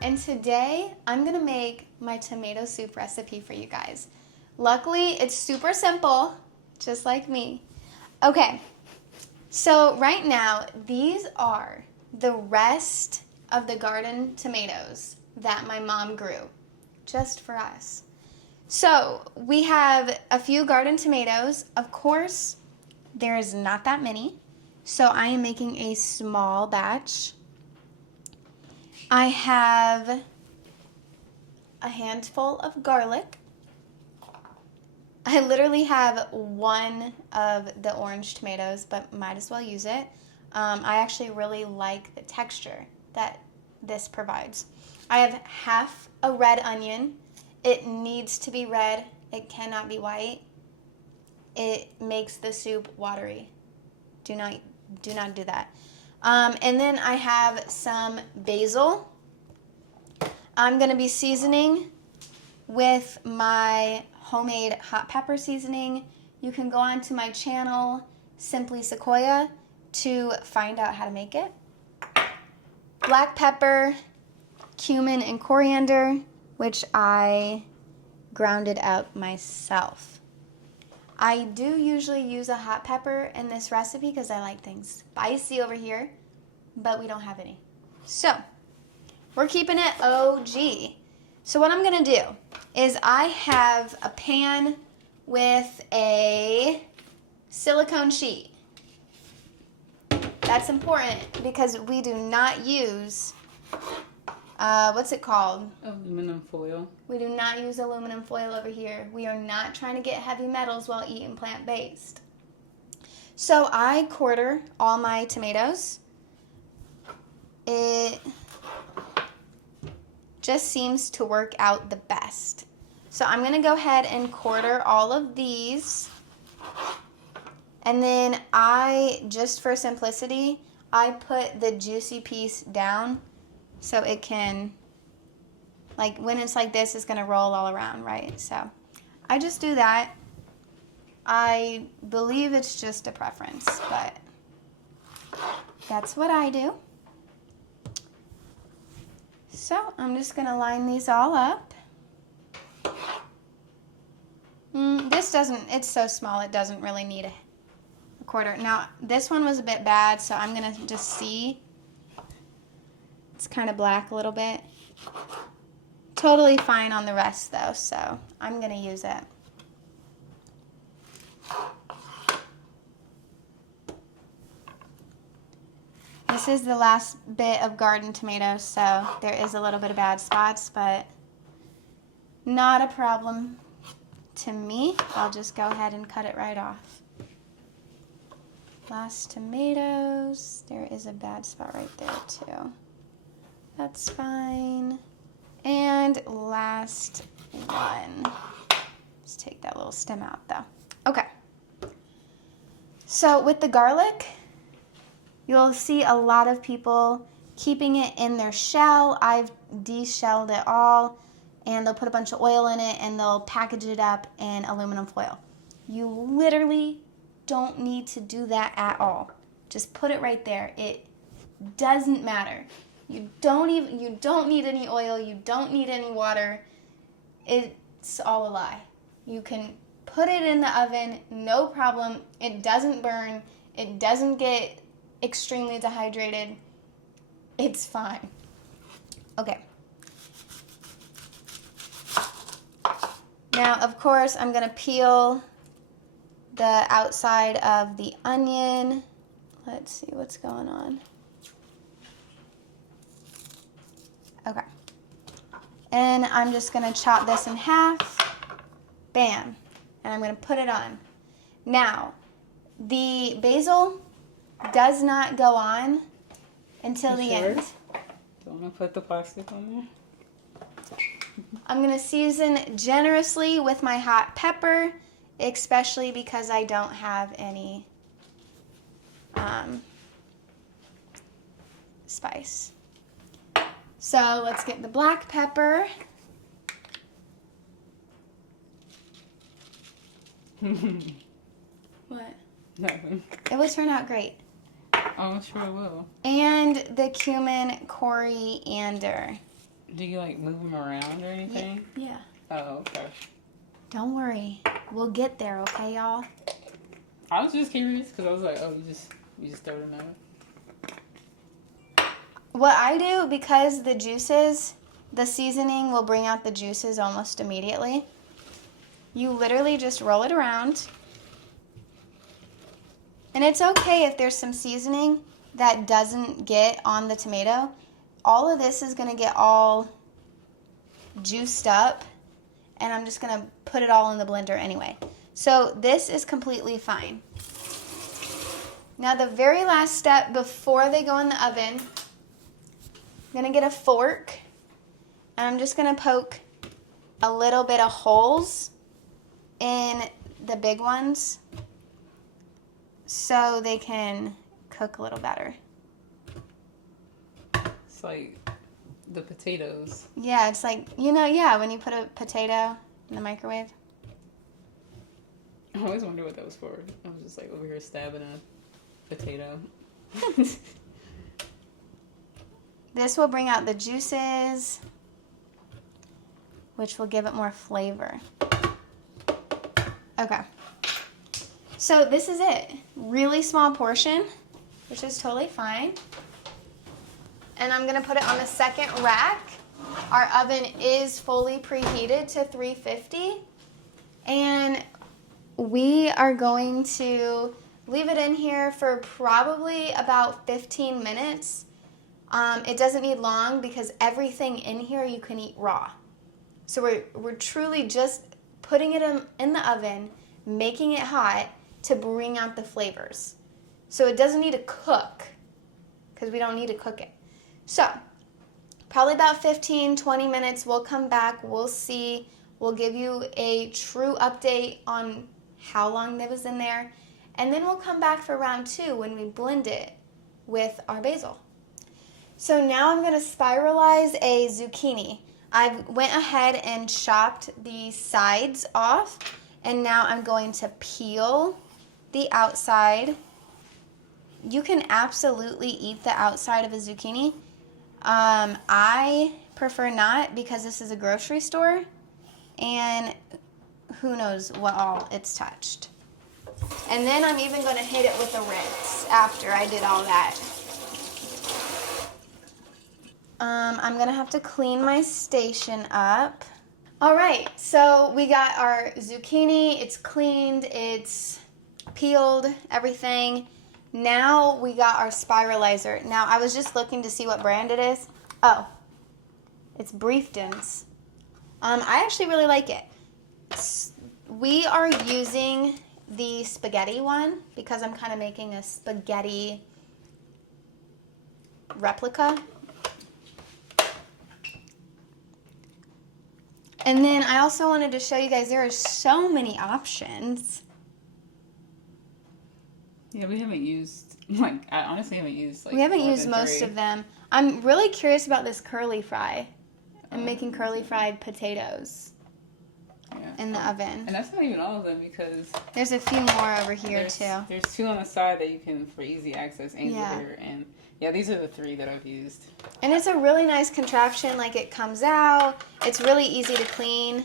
and today I'm gonna make my tomato soup recipe for you guys. Luckily, it's super simple, just like me. Okay, so right now, these are the rest of the garden tomatoes that my mom grew, just for us. So we have a few garden tomatoes. Of course, there is not that many, so I am making a small batch. I have a handful of garlic. I literally have one of the orange tomatoes, but might as well use it. I actually really like the texture that this provides. I have half a red onion. It needs to be red. It cannot be white. It makes the soup watery. Do not do that. And then I have some basil. I'm going to be seasoning with my homemade hot pepper seasoning. You can go onto my channel, Simply Sequoia, to find out how to make it. Black pepper, cumin, and coriander, which I grounded out myself. I do usually use a hot pepper in this recipe because I like things spicy over here, but we don't have any. So, we're keeping it OG. So what I'm going to do is I have a pan with a silicone sheet. That's important because we do not use, what's it called? Aluminum foil. We do not use aluminum foil over here. We are not trying to get heavy metals while eating plant-based. So I quarter all my tomatoes. It just seems to work out the best. So I'm going to go ahead and quarter all of these. And then just for simplicity, I put the juicy piece down so it can, like when it's like this, it's going to roll all around, right? So I just do that. I believe it's just a preference, but that's what I do. So I'm just going to line these all up. It's so small, it doesn't really need a quarter. Now, this one was a bit bad, so I'm going to just see. It's kind of black a little bit. Totally fine on the rest, though, so I'm going to use it. This is the last bit of garden tomatoes, so there is a little bit of bad spots, but not a problem to me. I'll just go ahead and cut it right off. Last tomatoes. There is a bad spot right there, too. That's fine. And last one. Let's take that little stem out, though. Okay. So with the garlic, you'll see a lot of people keeping it in their shell. I've de-shelled it all, and they'll put a bunch of oil in it, and they'll package it up in aluminum foil. You literally don't need to do that at all. Just put it right there. It doesn't matter. You don't need any oil. You don't need any water. It's all a lie. You can put it in the oven, no problem. It doesn't burn. It doesn't get extremely dehydrated. It's fine. Okay. Now, of course, I'm going to peel the outside of the onion. Let's see what's going on. Okay. And I'm just going to chop this in half. Bam. And I'm going to put it on. Now, the basil does not go on until the end. Don't want to put the plastic on there? I'm going to season generously with my hot pepper, especially because I don't have any spice. So let's get the black pepper. What? Nothing. It will turn out great. Oh, sure it will. And the cumin, coriander. Do you like move them around or anything? Yeah. Oh, okay. Don't worry. We'll get there, okay, y'all? I was just curious because I was like, oh, you just throw them out. What I do, because the seasoning will bring out the juices almost immediately. You literally just roll it around. And it's okay if there's some seasoning that doesn't get on the tomato. All of this is going to get all juiced up, and I'm just going to put it all in the blender anyway. So this is completely fine. Now the very last step before they go in the oven, I'm going to get a fork, and I'm just going to poke a little bit of holes in the big ones so they can cook a little better. It's like the potatoes. Yeah, it's like, when you put a potato in the microwave. I always wonder what that was for. I was just like over here stabbing a potato. This will bring out the juices, which will give it more flavor. Okay. So this is it. Really small portion, which is totally fine. And I'm gonna put it on the second rack. Our oven is fully preheated to 350. And we are going to leave it in here for probably about 15 minutes. It doesn't need long because everything in here you can eat raw. So we're truly just putting it in the oven, making it hot to bring out the flavors. So it doesn't need to cook because we don't need to cook it. So probably about 15, 20 minutes, we'll come back, we'll see, we'll give you a true update on how long that was in there, and then we'll come back for round 2 when we blend it with our basil. So now I'm going to spiralize a zucchini. I went ahead and chopped the sides off, and now I'm going to peel the outside. You can absolutely eat the outside of a zucchini. I prefer not because this is a grocery store, and who knows what all it's touched. And then I'm even going to hit it with a rinse after I did all that. I'm going to have to clean my station up. All right, so we got our zucchini. It's cleaned, it's peeled, everything. Now we got our spiralizer. Now I was just looking to see what brand it is. Oh, it's Briefton's. I actually really like it. We are using the spaghetti one because I'm kind of making a spaghetti replica. And then I also wanted to show you guys there are so many options. Yeah, we haven't used, I honestly haven't used, we haven't used most of them. I'm really curious about this curly fry. I'm making curly fried potatoes in the oven. And that's not even all of them because there's a few more over here too. There's 2 on the side that you can, for easy access, and here. And yeah, these are the 3 that I've used. And it's a really nice contraption. Like, it comes out. It's really easy to clean.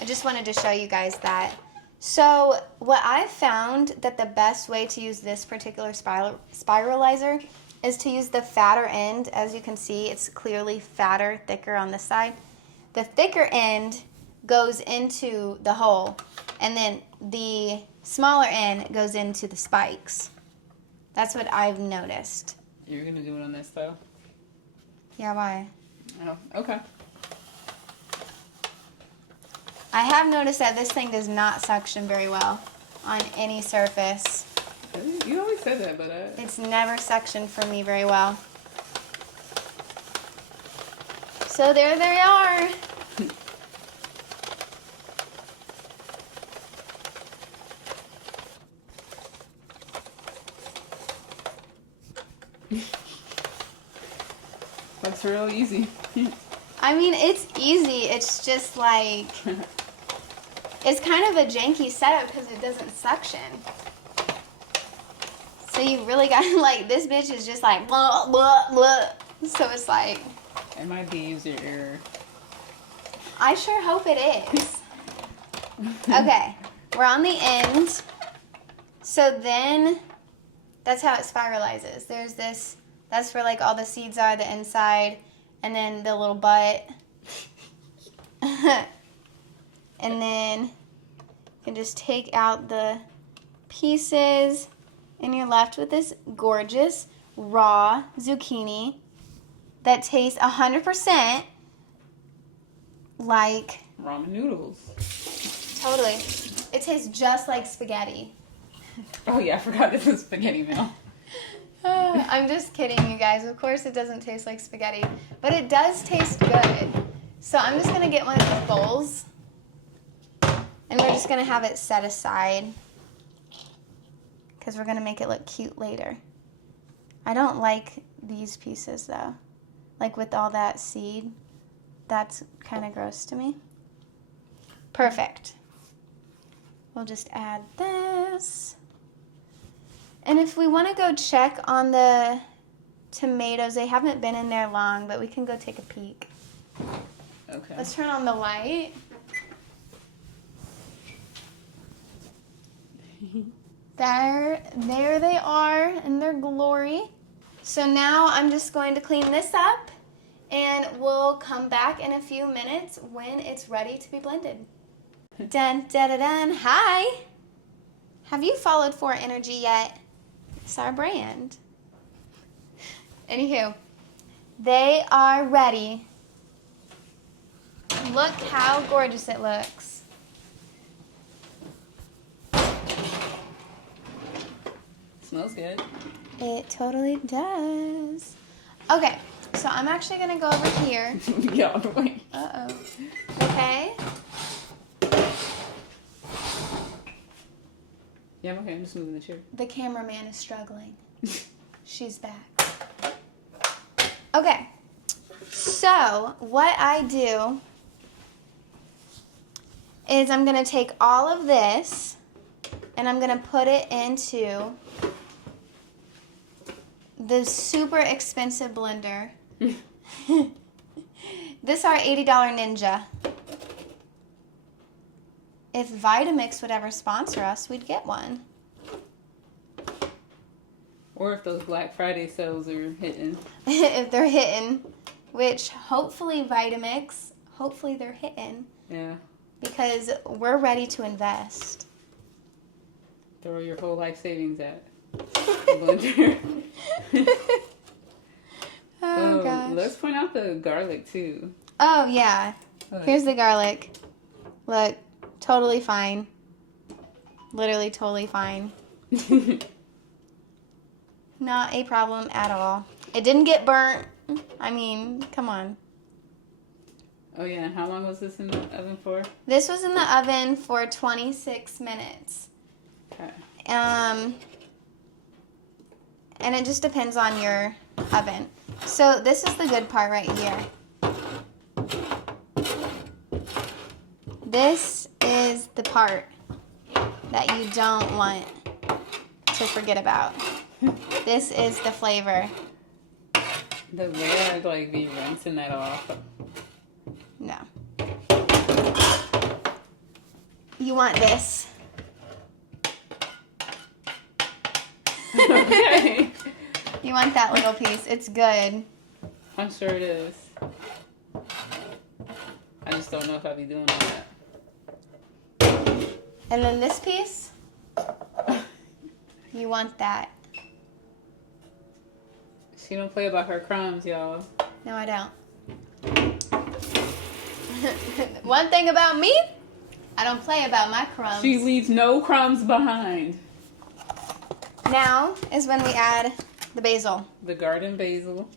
I just wanted to show you guys that. So what I found that the best way to use this particular spiralizer is to use the fatter end. As you can see, it's clearly fatter, thicker on this side. The thicker end goes into the hole, and then the smaller end goes into the spikes. That's what I've noticed. You're going to do it on this, though? Yeah, why? Oh, okay. I have noticed that this thing does not suction very well on any surface. You always said that, but it's never suctioned for me very well. So there they are. That's real easy. I mean, it's easy. It's just like, it's kind of a janky setup because it doesn't suction. So you really got, like, this bitch is just like, blah, blah, blah. So it's like, It might be user error. I sure hope it is. Okay, we're on the end. So then, that's how it spiralizes. There's this, that's where like all the seeds are, the inside, and then the little butt. And then you can just take out the pieces, and you're left with this gorgeous raw zucchini that tastes 100% like Ramen noodles. totally. It tastes just like spaghetti. Oh yeah, I forgot this is spaghetti meal. I'm just kidding, you guys. Of course it doesn't taste like spaghetti, but it does taste good. So I'm just gonna get one of these bowls, and we're just gonna have it set aside because we're gonna make it look cute later. I don't like these pieces though, like with all that seed. That's kind of gross to me. Perfect. We'll just add this. And if we want to go check on the tomatoes, they haven't been in there long, but we can go take a peek. Okay. Let's turn on the light. There they are in their glory. So now I'm just going to clean this up, and we'll come back in a few minutes when it's ready to be blended. Dun, dun, dun, dun. Hi. Have you followed 4 Energy yet? It's our brand. Anywho, they are ready. Look how gorgeous it looks. Smells good. It totally does. Okay, so I'm actually going to go over here. Yeah, wait. Uh-oh. Okay. Yeah, I'm okay. I'm just moving the chair. The cameraman is struggling. She's back. Okay. So, what I do is I'm going to take all of this and I'm going to put it into the super expensive blender. This our $80 Ninja. If Vitamix would ever sponsor us, we'd get one. Or if those Black Friday sales are hitting. If they're hitting, which hopefully Vitamix, hopefully they're hitting. Yeah. Because we're ready to invest. Throw your whole life savings at the blender. Oh, gosh. Let's point out the garlic too. Oh, yeah. Look. Here's the garlic. Look, totally fine. Literally totally fine. Not a problem at all. It didn't get burnt. I mean, come on. Oh yeah, and how long was this in the oven for? This was in the oven for 26 minutes. Okay. And it just depends on your oven. So this is the good part right here. This is the part that you don't want to forget about. This is the flavor. The way I'd like be rinsing that off. No. You want this. Okay. You want that little piece. It's good. I'm sure it is. I just don't know if I'd be doing all that. And then this piece, you want that. She don't play about her crumbs, y'all. No, I don't. One thing about me, I don't play about my crumbs. She leaves no crumbs behind. Now is when we add the basil. The garden basil.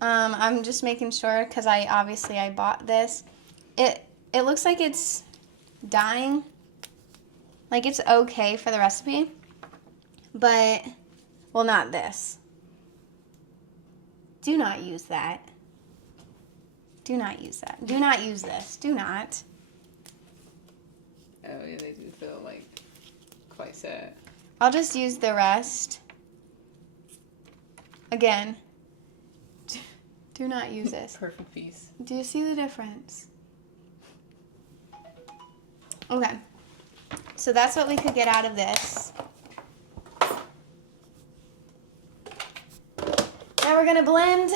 I'm just making sure because I bought this. It looks like it's dying. Like it's okay for the recipe. But, well, not this. Do not use that. Do not use that. Do not use this. Do not. Oh yeah, they do feel like quite sad. I'll just use the rest. Again, Do not use this. Perfect piece. Do you see the difference? Okay. So that's what we could get out of this. Now we're going to blend.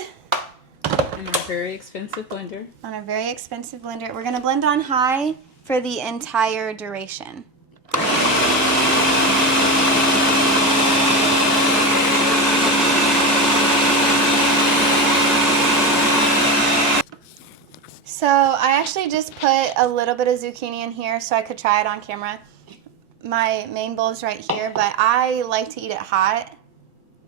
In a very expensive blender. On a very expensive blender. We're going to blend on high for the entire duration. So I actually just put a little bit of zucchini in here so I could try it on camera. My main bowl is right here, but I like to eat it hot,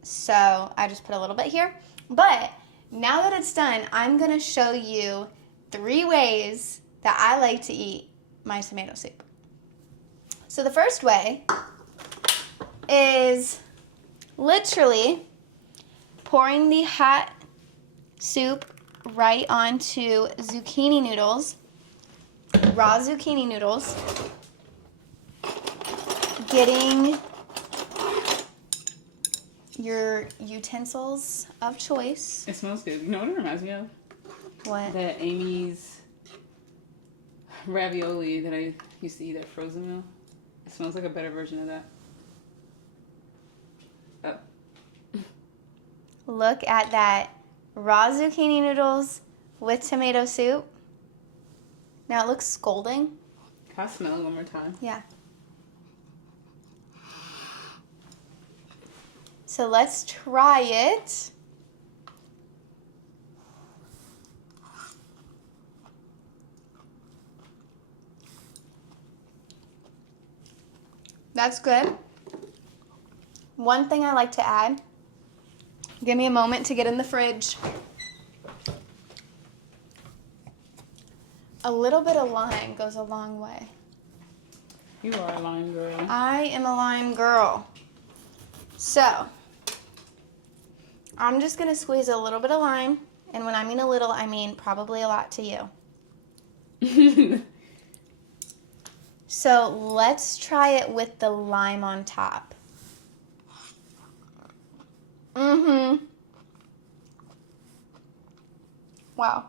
so I just put a little bit here. But now that it's done, I'm going to show you 3 ways that I like to eat my tomato soup. So the first way is literally pouring the hot soup right onto zucchini noodles, raw zucchini noodles, getting your utensils of choice. It smells good. You know what it reminds me of? What? That Amy's ravioli that I used to eat at Frozen Mill. It smells like a better version of that. Oh. Look at that. Raw zucchini noodles with tomato soup. Now it looks scalding. Can I smell it one more time? Yeah. So let's try it. That's good. One thing I like to add. Give me a moment to get in the fridge. A little bit of lime goes a long way. You are a lime girl. I am a lime girl. So, I'm just going to squeeze a little bit of lime. And when I mean a little, I mean probably a lot to you. So, let's try it with the lime on top. Wow.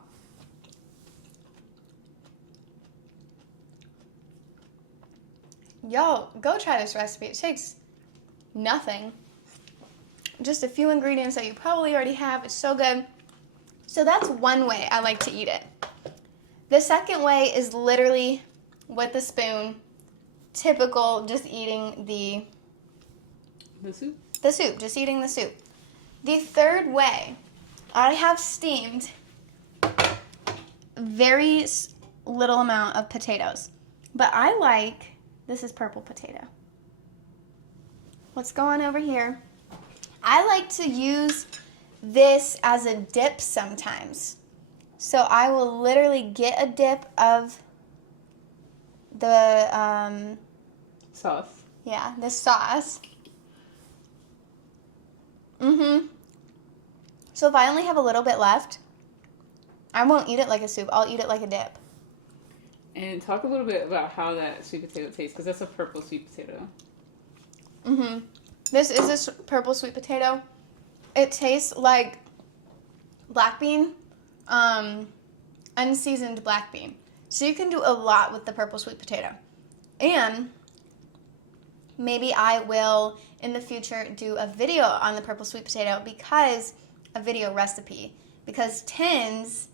Yo, go try this recipe. It takes nothing. Just a few ingredients that you probably already have. It's so good. So that's one way I like to eat it. The second way is literally with a spoon. Typical, just eating the soup? The soup, just eating the soup. The third way, I have steamed very little amount of potatoes. But I like, this is purple potato. What's going over here? I like to use this as a dip sometimes. So I will literally get a dip of the sauce. Yeah, the sauce. So if I only have a little bit left, I won't eat it like a soup. I'll eat it like a dip. And talk a little bit about how that sweet potato tastes, because that's a purple sweet potato. This is a purple sweet potato. It tastes like black bean, unseasoned black bean. So you can do a lot with the purple sweet potato. And maybe I will, in the future, do a video on the purple sweet potato a video recipe. Because Tenzyn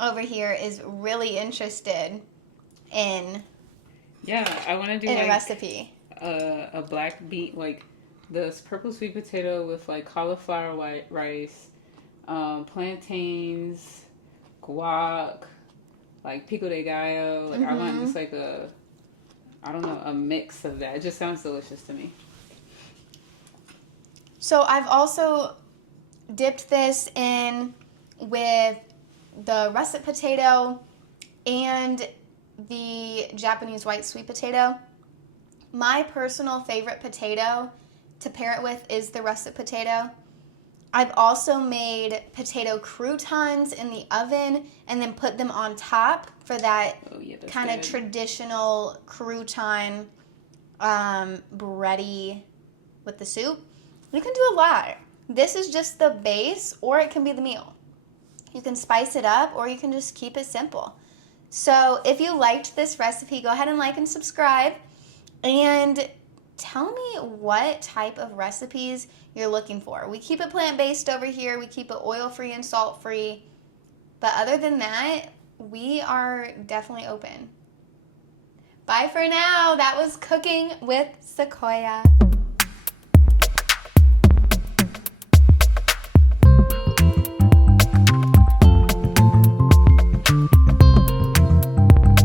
over here is really interested in I want to do a recipe. A black bean, like this purple sweet potato with like cauliflower white rice, plantains, guac, like pico de gallo. Like I want just like a mix of that. It just sounds delicious to me. So I've also dipped this in with the russet potato and the Japanese white sweet potato. My personal favorite potato to pair it with is the russet potato. I've also made potato croutons in the oven and then put them on top for that kind of traditional crouton bready with the soup. You can do a lot. This is just the base, or it can be the meal. You can spice it up, or you can just keep it simple. So if you liked this recipe, go ahead and like and subscribe. And tell me what type of recipes you're looking for. We keep it plant-based over here. We keep it oil-free and salt-free. But other than that, we are definitely open. Bye for now. That was Cooking with Sequoia.